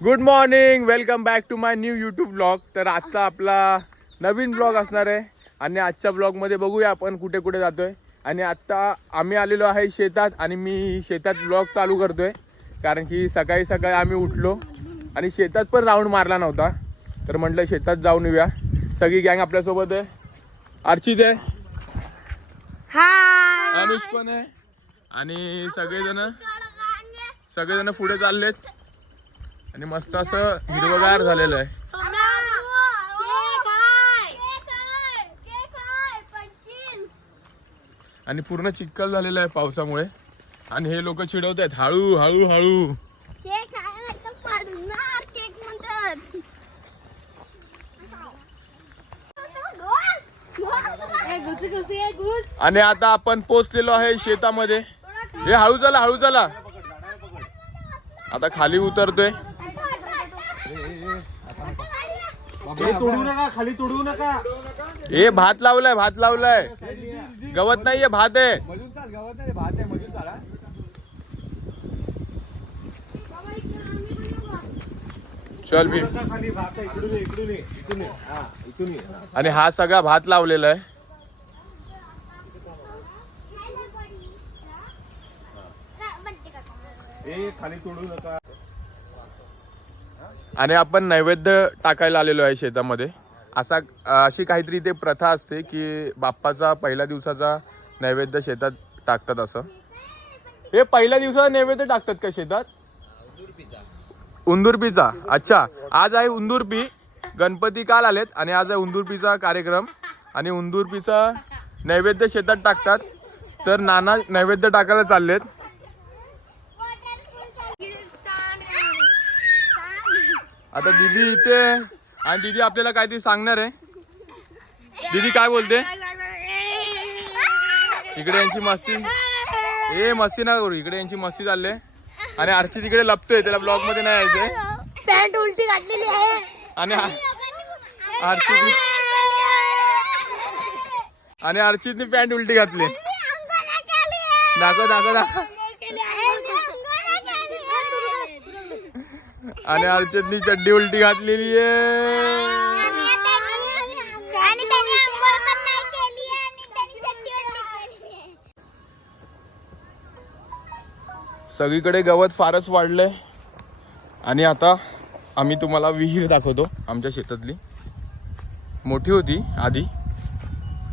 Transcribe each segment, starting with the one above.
Good morning, welcome back to my new YouTube blog. तर आजचा आपला नवीन ब्लॉग असणार आहे आणि आजच्या ब्लॉगमध्ये बघूया आपण कुठे कुठे जातोय. आणि आत्ता आम्ही आलेलो आहे शेतात आणि मी शेतात ब्लॉग चालू करतोय कारण की सकाळी सकाळी आम्ही उठलो आणि शेतात पण राऊंड मारला नव्हता. तर म्हटलं शेतात जाऊन येऊया. सगळी गँग आपल्यासोबत आहे. अर्चित आहे, हाय, अनुष पण आहे आणि सगळेजण पुढे चाललेत आणि मस्त असं हिरवगार झालेलं आहे. आणि पूर्ण चिखल झालेला आहे पावसामुळे आणि हे लोक चिडवत आहेत हळू हळू हळू. आणि आता आपण पोहोचलेलो आहे शेतामध्ये. हे हळू चला हळू चला. आता खाली उतरतोय. तोडू नका, खाली तोडू नका. हे भात लावलाय गवत नाहीये, भात आहे. चल भी. खाली भात इकडून इकडून आणि हा सगळा भात लावलेला आहे. खाली तोडू नका. आणि आपण नैवेद्य टाकायला आलेलो आहे शेतामध्ये. अशी काहीतरी इथे प्रथा असते की बाप्पाचा पहिल्या दिवसाचा नैवेद्य शेतात टाकतात. असं हे पहिल्या दिवसाचा नैवेद्य टाकतात का शेतात? उंदुरपीचा. अच्छा, आज आहे उंदुरपी. गणपती काल आलेत आणि आज आहे उंदुरपीचा कार्यक्रम आणि उंदुरपीचा नैवेद्य शेतात टाकतात. तर नाना नैवेद्य टाकायला चाललेत. आता दीदी इथे आणि दीदी आपल्याला काहीतरी सांगणार आहे. दीदी काय बोलते? इकडे यांची मस्ती. मस्ती ना करू, इकडे यांची मस्ती चालले. आणि आरची तिकडे लपतोय, त्याला ब्लॉग मध्ये नाही यायचंय. पॅन्ट उलटी घातलेली आहे आणि अर्चितनी पॅन्ट उलटी घातली. दाखव. आणि अर्चितनी चड्डी उलटी घातलेली आहे. सगळीकडे गवत फारच वाढलंय. आणि आता आम्ही तुम्हाला विहीर दाखवतो. आमच्या शेतातली मोठी होती आधी,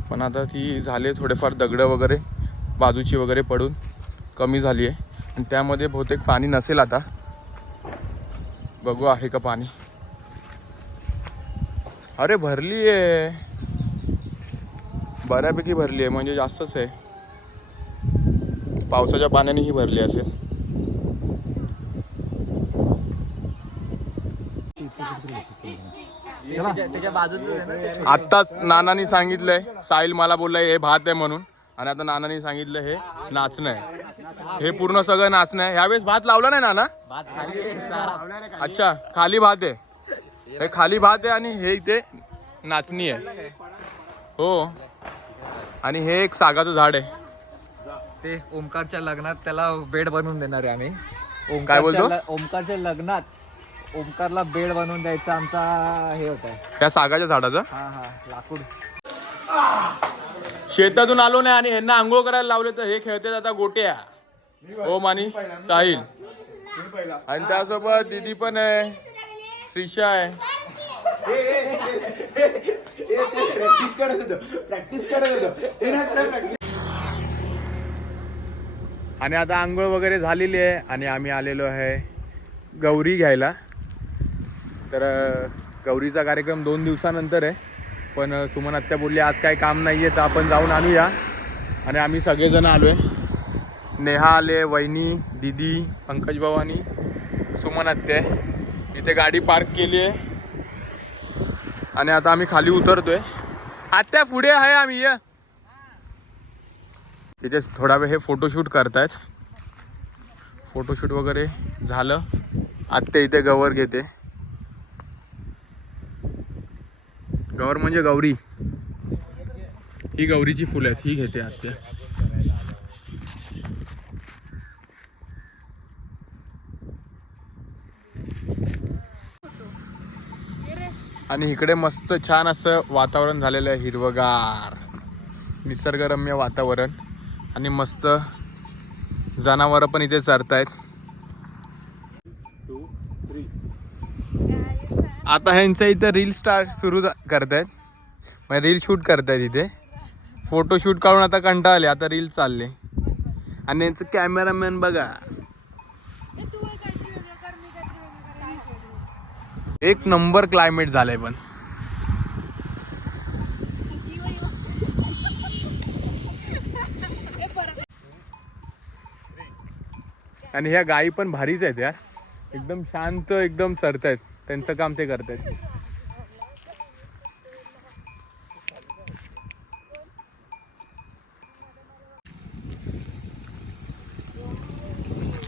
पण आता ती झाले थोडेफार दगड वगैरे बाजूची वगैरे पडून कमी झाली आहे. आणि त्यामध्ये बहुतेक पाणी नसेल. आता बघू आहे का पाणी. अरे भरली आहे, बऱ्यापैकी भरली आहे, म्हणजे जास्तच आहे. पावसाच्या पाण्याने ही भरली असेल. आत्ताच नानानी सांगितलंय, साहिल मला बोललाय हे भात आहे म्हणून. आणि आता नानानी सांगितलं हे नाचणं आहे. हे पूर्ण सगळं नाचणं आहे. ह्यावेळेस भात लावला नाही नाना? अच्छा, खाली भात आहे. हे खाली भात आहे आणि हे इथे नाचणी आहे. हो, आणि हे एक सागाचं झाड आहे. ते ओमकारच्या लग्नात त्याला बेड बनवून देणार आहे आम्ही. काय बोलतो? ओमकारच्या लग्नात ओमकारला बेड बनवून द्यायचा आमचा हे होत आहे. त्या सागाच्या झाडाचं. हा लाकूड. शेतातून आलो नाही आणि ह्यांना आंघोळ करायला लावले तर हे खेळतात आता गोट्या. ओम आणि साहिल. आणि त्यासोबत दीदी पण आहे, श्रीषा आहे. आणि आता आंघोळ वगैरे झालेली आहे आणि आम्ही आलेलो आहे गौरी घ्यायला. तर गौरीचा कार्यक्रम 2 दिवसानंतर आहे. पण सुमन आत्या बोलली आज काही काम नाही आहे तर आपण जाऊन आणूया. आणि आम्ही सगळेजण आलो आहे. नेहा आले, वहिनी, दीदी, पंकज भाऊ आणि सुमन आत्या आहे. इथे गाडी पार्क केली आहे आणि आता आम्ही खाली उतरतोय. आत्या पुढे आहे आम्ही. इथे थोडा वेळ हे फोटोशूट करतायत. फोटोशूट वगैरे झालं. आत्या इथे गवर घेते. गवर म्हणजे गौरी. ही गौरीची फुलं आहेत, ही घेते आत्या. आणि इकडे मस्त छान असं वातावरण झालेलं आहे, हिरवगार निसर्गरम्य वातावरण आणि मस्त जनावरं पण इथे चरतायत. आता ह्यांच्या इथं रील सुरू करतायत, म्हणजे रील शूट करतायत इथे. फोटो शूट काढून आता कंटाळले, आता रील चालले. आणि यांचं कॅमेरामॅन बघा, एक नंबर क्लायमेट झालंय. पण आणि ह्या गायी पण भारीच आहेत यार, एकदम शांत एकदम चरतायत, त्यांचं काम ते करतायत.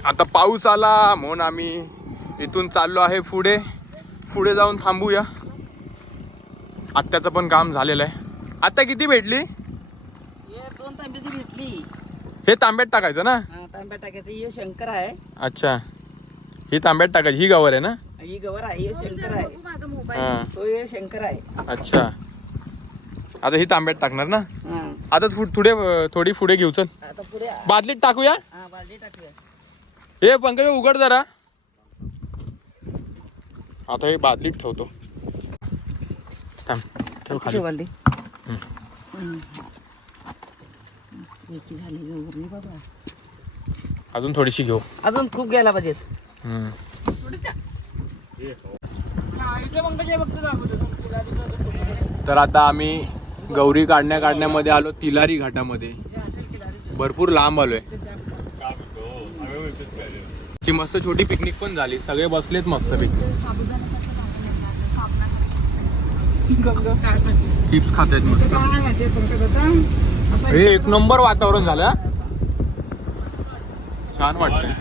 आता पाऊस आला म्हणून आम्ही इथून चाललो आहे पुढे. पुढे जाऊन थांबूया. आत्याचं पण काम झालेलं आहे. आता किती भेटली? 2 तांब्याची भेटली. हे तांब्यात टाकायचं ना? तांब्यात टाकायचं. हे शंकर आहे. अच्छा, ही तांब्यात टाकायची. ही गवर आहे ना? ही गवर आहे. हे शंकर आहे. हा, तो हे शंकर आहे. अच्छा. आता ही तांब्यात टाकणार ना? हा. आता थोडी पुढे घेऊ. चल आता पुढे बादलीत टाकूया. बालदी टाकूया. हे पंकज उघड जरा. आता हे बादलीत ठेवतो. थांब, ठेव खाली. बालदी झाली गौरी बाबा. अजून थोडीशी घेऊ. अजून खूप घ्यायला पाहिजेत. तर आता आम्ही गौरी काढण्यामध्ये आलो तिलारी घाटामध्ये. भरपूर लांब आलोय. ती मस्त छोटी पिकनिक पण झाली. सगळे बसलेत मस्त पिकनिक. चिप्स खात आहेत मस्त. हे एक नंबर वातावरण झालं, छान वाटतंय.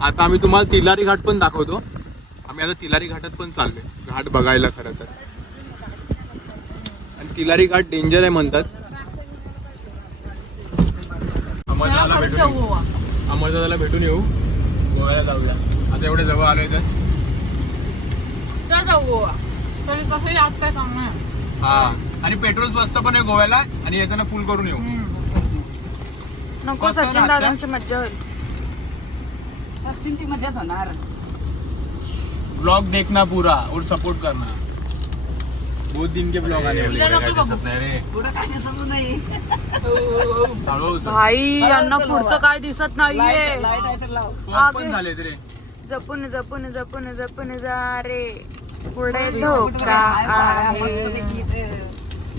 आता आम्ही तुम्हाला तिलारी घाट पण दाखवतो. आम्ही आता तिलारी घाटात पण चाललोय घाट बघायला खरं तर. आणि तिलारी घाट डेंजर आहे म्हणतात. अमरदादाला भेटून येऊ, गोव्याला जाऊया. आता एवढे जवळ आलोय तर हा. आणि पेट्रोल स्वस्त पण आहे गोव्याला. आणि येताना फुल करून येऊ. नको, सचिन दादांची मज्जा होईल. सचिनची मजाच होणार. ब्लॉग देखना पूरा और सपोर्ट करना. बहुत दिन के ब्लॉग आने वाले पुढं काय दिसत नाही. भाई यांना पुढचं काय दिसत नाहीये. लाईट आहे तर लाव. पण झाले रे. जपून जपून जपून जपून जा रे, पुढे धोका आहे.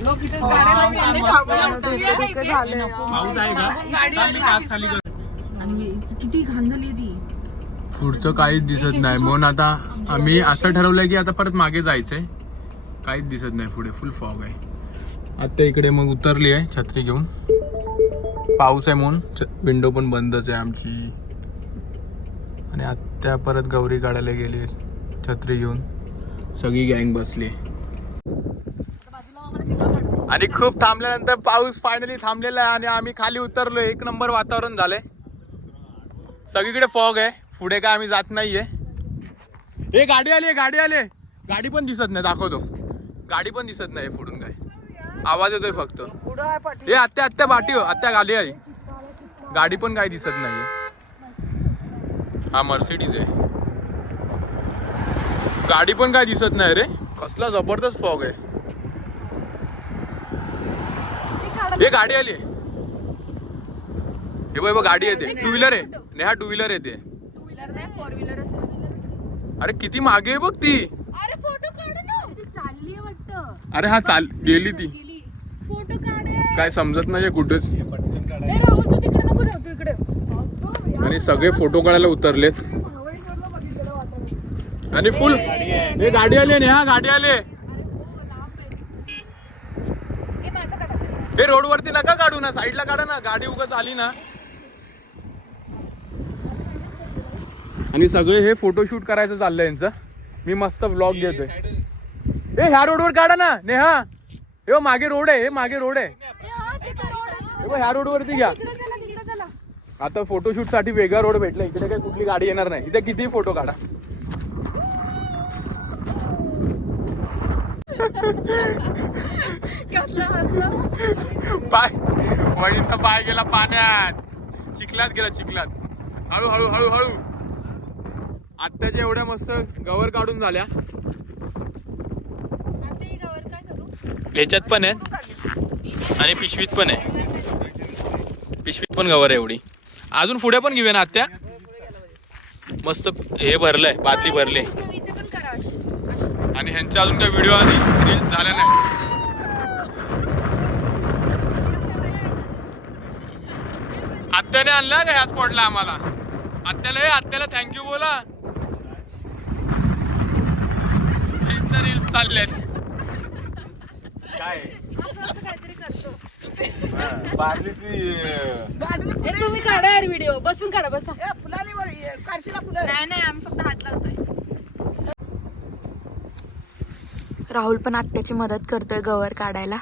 लोक इथे गाड्या झालं. पाऊस आहे का? खाली कर. किती घाण झाली ती. पुढचं काहीच दिसत नाही. म्हणून आता आम्ही असं ठरवलंय की आता परत मागे जायचंय. काहीच दिसत नाही पुढे, फुल फॉग आहे. आता इकडे मग उतरली आहे छत्री घेऊन. पाऊस आहे म्हणून विंडो पण बंदच आहे आमची. आणि आत्या परत गौरी काढायला गेली छत्री घेऊन. सगळी गँग बसली. आणि खूप थांबल्यानंतर पाऊस फायनली थांबलेला आहे. आणि आम्ही खाली उतरलो. एक नंबर वातावरण झालंय. सगळीकडे फॉग आहे. पुढे काय आम्ही जात नाहीये. हे गाडी आली, गाडी आली. गाडी पण दिसत नाही, दाखवतो. गाडी पण दिसत नाही पुढून. काय आवाज येतोय फक्त. हे आत्या आत्या बाटी, आत्या गाडी आहे. गाडी पण काय दिसत नाहीये. हा मर्सिडीज आहे. गाडी पण काय दिसत नाही रे. कसला जबरदस्त फॉग आहे. हे गाडी आली. हे बघ गाडी येते. 2 व्हीलर आहे. नेहा 2 व्हीलर येते. अरे किती मागे आहे बघ ती. अरे फोटो काढ ना. चालली वाटतं. अरे हा गेली ती. फोटो काढ. काय समजत नाही कुठेच. राहुल तू तिकडे नको जाऊ, तू इकडे. आणि सगळे फोटो काढायला उतरलेत. आणि फुल हे गाडी आली. नेहा गाडी आली. हे रोड वरती नका काढू ना, साईडला काढा ना. गाडी उगाच आली ना. आणि सगळे हे फोटोशूट करायचं चाललंय यांचं. मी मस्त व्लॉग घेतोय. हे ह्या रोडवर काढा ना नेहा. हे मागे रोड आहे. हे मागे रोड आहे. हे ह्या रोड वरती घ्या. आता फोटोशूट साठी वेगळा रोड भेटला. इकडे काही कुठली गाडी येणार नाही. इथे किती फोटो काढा. पाय वडीलचा पाय गेला पाण्यात, चिखलात गेला चिखलात. हळू हळू हळू हळू. आत्ताच्या एवढ्या मस्त गवर काढून झाल्या. याच्यात पण आहेत आणि पिशवीत पण आहे. पिशवीत पण गवर आहे एवढी. अजून पुढे पण घेऊया ना आत्या. मस्त हे भरलंय, बादली भरली. आणि ह्यांच्या अजून काही व्हिडिओ आणि रील्स झाल्या नाही. आत्याने आणला का ह्या स्पॉटला आम्हाला? आत्याला थँक्यू बोला. रील्स चाललेत. काय तुम्ही काढा यार व्हिडिओ, बसून काढा, बसा. नाही आम्ही फक्त हात लावतोय. राहुल पण आत्याची मदत करतोय गवर काढायला.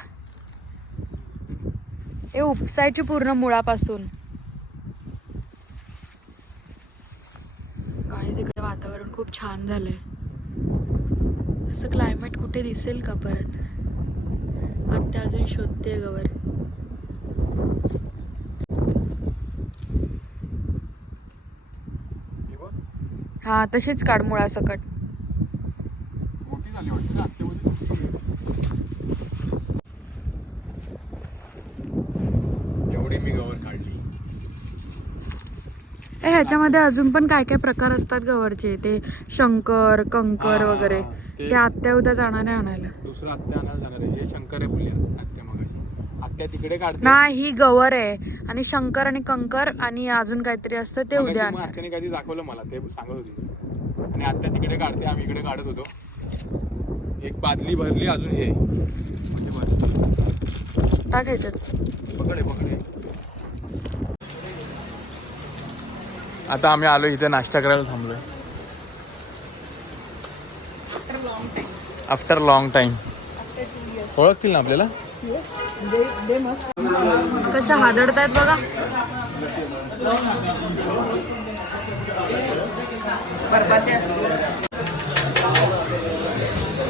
हे उपसायची पूर्ण मुळापासून. काय इकडे वातावरण खूप छान झालंय. असं क्लायमेट कुठे दिसेल का परत? आत्या अजून शोधते गवर. हा तशीच काढ मुळासकट. एवढी मी गवर काढली. ह्याच्यामध्ये अजून पण काय काय प्रकार असतात गवरचे. ते शंकर, कंकर वगैरे. ते आत्या उद्या जाणार आहे आणायला. दुसरं आत्या आणायला जाणार आहे. हे शंकर आहे बोलली आत्या मगाशी. आत्या तिकडे काढते. नाही, ही गवर आहे आणि शंकर आणि कंकर आणि अजून काहीतरी असतं ते उद्या आणणार. आत्याने काहीतरी दाखवलं मला, ते सांगत होती. आणि आत्या तिकडे काढते, आम्ही इकडे काढत होतो. एक बादली भरली अजून. हे म्हणजे भरली. टाक ह्याच्यात. पकडे. आता आम्ही आलो इथे नाश्ता करायला थांबलोय. After long time. ओळखतील ना आपल्याला? कशा हादडतायत बघा.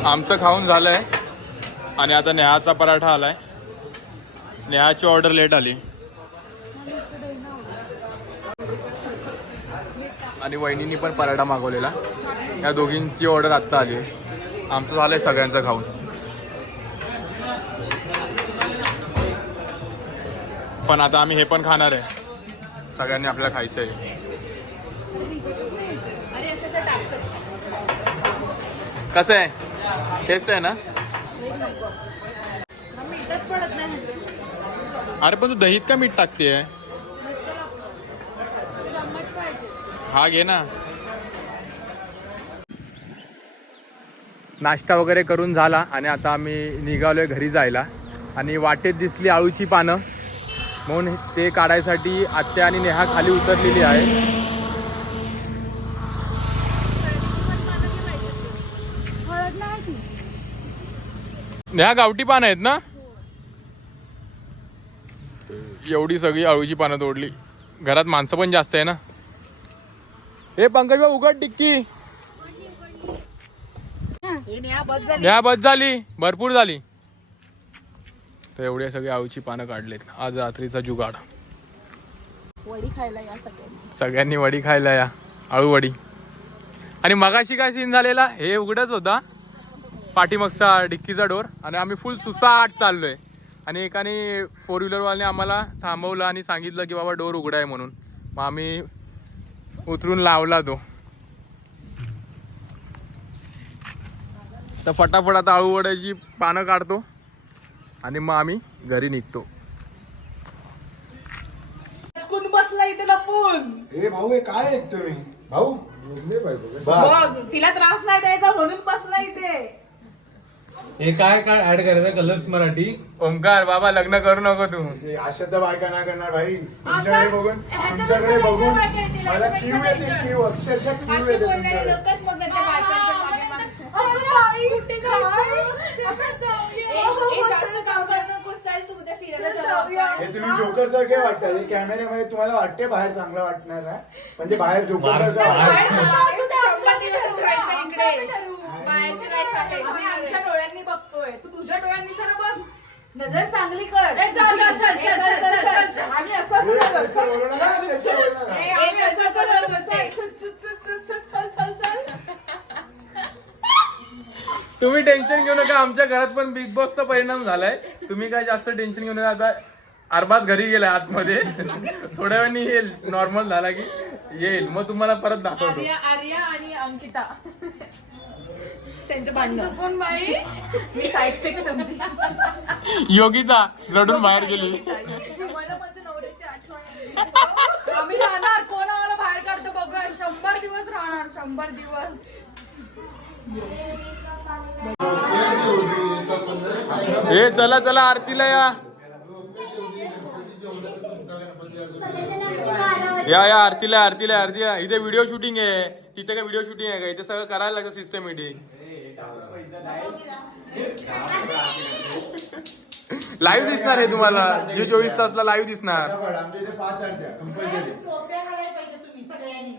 आमचं खाऊन झालंय आणि आता नेहाचा पराठा आलाय. नेहाची ऑर्डर लेट आली आणि वहिनींनी पण पराठा मागवलेला. या दोघींची ऑर्डर आत्ता आली. आमचं झालंय सगळ्यांचं खाऊन. पण आता आम्ही हे पण खाणार आहे. सगळ्यांनी आपल्याला खायचं आहे. कसं आहे? टेस्ट आहे ना? अरे पण तू दहीत का मीठ टाकतेय? हा घे ना. नाश्ता वगैरे करून झाला आणि आता आम्ही निघालोय घरी जायला. आणि वाटेत दिसली आळूची पानं, म्हणून ते काढायसाठी आत्या आणि नेहा खाली उतरलेली आहे. नेहा गावठी पानं आहेत ना? एवढी सगळी आळूची पानं तोडली. घरात माणसं पण जास्त आहे ना. हे पंकज उघड डिक्की. नेहा बस झाली, भरपूर झाली. तर एवढे सगळी आळूची पानं काढलेत. आज रात्रीचा जुगाड. वडी खायला या सगळ्यांनी वडी खायला या. आळू वडी. आणि मगाशी काय सीन झालेला, हे उघडच होता पाठीमागचा डिक्कीचा डोर आणि आम्ही फुल सुसाट चाललोय. आणि एकाने 4 व्हीलरवाल्याने आम्हाला थांबवलं आणि सांगितलं की बाबा डोर उघडा आहे म्हणून. मग आम्ही उतरून लावला तो. तर फटाफट आता आळू वड्याची पानं काढतो आणि मग आम्ही घरी निघतो. बसला इथे लपून. हे भाऊ हे काय ऐकतो मी भाऊ? बघ, तिला त्रास नाही द्यायचा म्हणून बसला इथे. हे काय काय ऍड करायचं? कलर्स मराठी. ओमकार बाबा लग्न करू नको तू. अशा तर बायका नाही करणार भाई. तुमच्याकडे बघून मला क्यू येते, क्यू अक्षरशः क्यू येते तुमच्याकडे. हे तुम्ही जोकर सारखे वाटतात. हे कॅमेऱ्यामध्ये तुम्हाला वाटते बाहेर चांगलं वाटणार ना, म्हणजे बाहेर जोकर सारखं आमच्या डोळ्यांनी बघतोय, तू तुझ्या डोळ्यांनी जरा बघ. नजर चांगली कर ए, चल, चल, चल, चल, चल, चल, चल, चल. आणि असं ए, त्याचं बोलू नका, त्याचं बोलू नका. आम्ही असं करत होते. चल. तुम्ही टेन्शन घेऊ नका, आमच्या घरात पण बिग बॉसचा परिणाम झालाय. तुम्ही काय जास्त टेन्शन घेऊ नका. आता अरबाज घरी गेलाय आतमध्ये. थोड्या वेळाने येईल, नॉर्मल झाला की येईल, मग तुम्हाला परत दाखवतो. आर्या आणि अंकिता त्यांचं भांडण कोण बाई मी साईड चेक तुमची योगिता रडून बाहेर गेली. मला माझ्या नवऱ्याची आठवण आम्ही राहणार, कोण आम्हाला बाहेर काढतो बघूया. 100 दिवस राहणार, 100 दिवस. हे चला चला आरतीला या आरतीला इथे व्हिडिओ शूटिंग आहे. तिथे काय व्हिडिओ शूटिंग आहे का? इथे सगळं करायला लागतं सिस्टमॅटिक. लाईव्ह दिसणार आहे तुम्हाला, जे 24 तासला लाईव्ह दिसणार. आमच्या इथे 5 आरत्या कंपल्सरी. टोप्या घालायला पाहिजे तुम्ही सगळ्यांनी.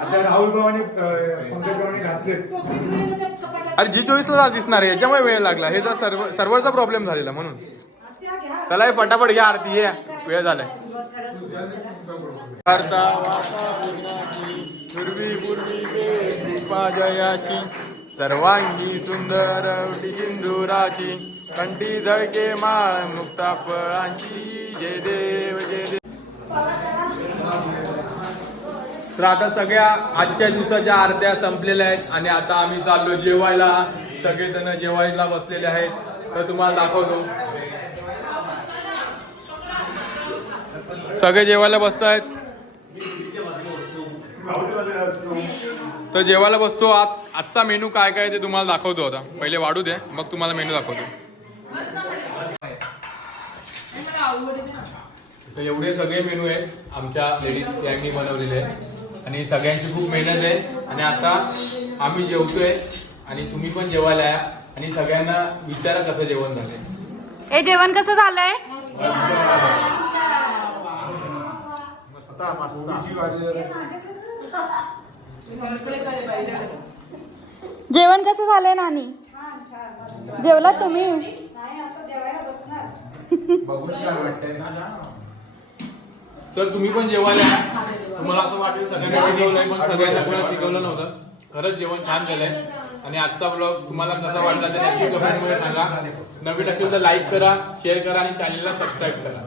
आता राहुल भावाने पंकज भावाने घातले. टोपी घालायला त्या कपाटात. अरे जी 24 तास दिसणार आहे, याच्यामुळे वेळ लागला. हे जर सर्व्हरचा प्रॉब्लेम झालेला म्हणून. त्या घ्या. चला हे फटाफट घ्या आरती, ये वेळ झालाय. कृपा जयाची सर्वांगी सुंदर सिंदुराची कंठी झळके माळ मुक्ता फळांची. जय देव जय देव. तर आता सगळ्या आजच्या दिवसाच्या आरत्या संपलेल्या आहेत आणि आता आम्ही चाललो जेवायला. सगळेजण जेवायला बसलेले आहेत, तर तुम्हाला दाखवतो. सगळे जेवायला बसतायत, तर जेवायला बसतो. आजचा मेनू काय काय ते तुम्हाला दाखवतो. आता पहिले वाढू दे, मग तुम्हाला मेनू दाखवतो. तर एवढे सगळे मेनू आहेत आमच्या लेडीज यांनी बनवलेले आहेत आणि सगळ्यांची खूप मेहनत आहे. आणि आता आम्ही जेवतोय आणि तुम्ही पण जेवायला या आणि सगळ्यांना विचारा कसं जेवण झालंय. हे जेवण कसं झालंय? आता मस्ताची भाजी जेवण कसं झालंय नानी? जेवलात तुम्ही? नाही आता जेवायला बसणार. बघून छान वाटतंय. तर तुम्ही पण जेवायला या. तुम्हाला असं वाटेल सगळ्यांना शिकवलंय, पण सगळ्यांना कोणाला शिकवलं नव्हतं. खरंच जेवण छान झालंय. आणि आजचा ब्लॉग तुम्हाला कसा वाटला ते नक्की कमेंटमध्ये सांगा. नवीन असेल तर लाईक करा, शेअर करा आणि चॅनलला सबस्क्राईब करा.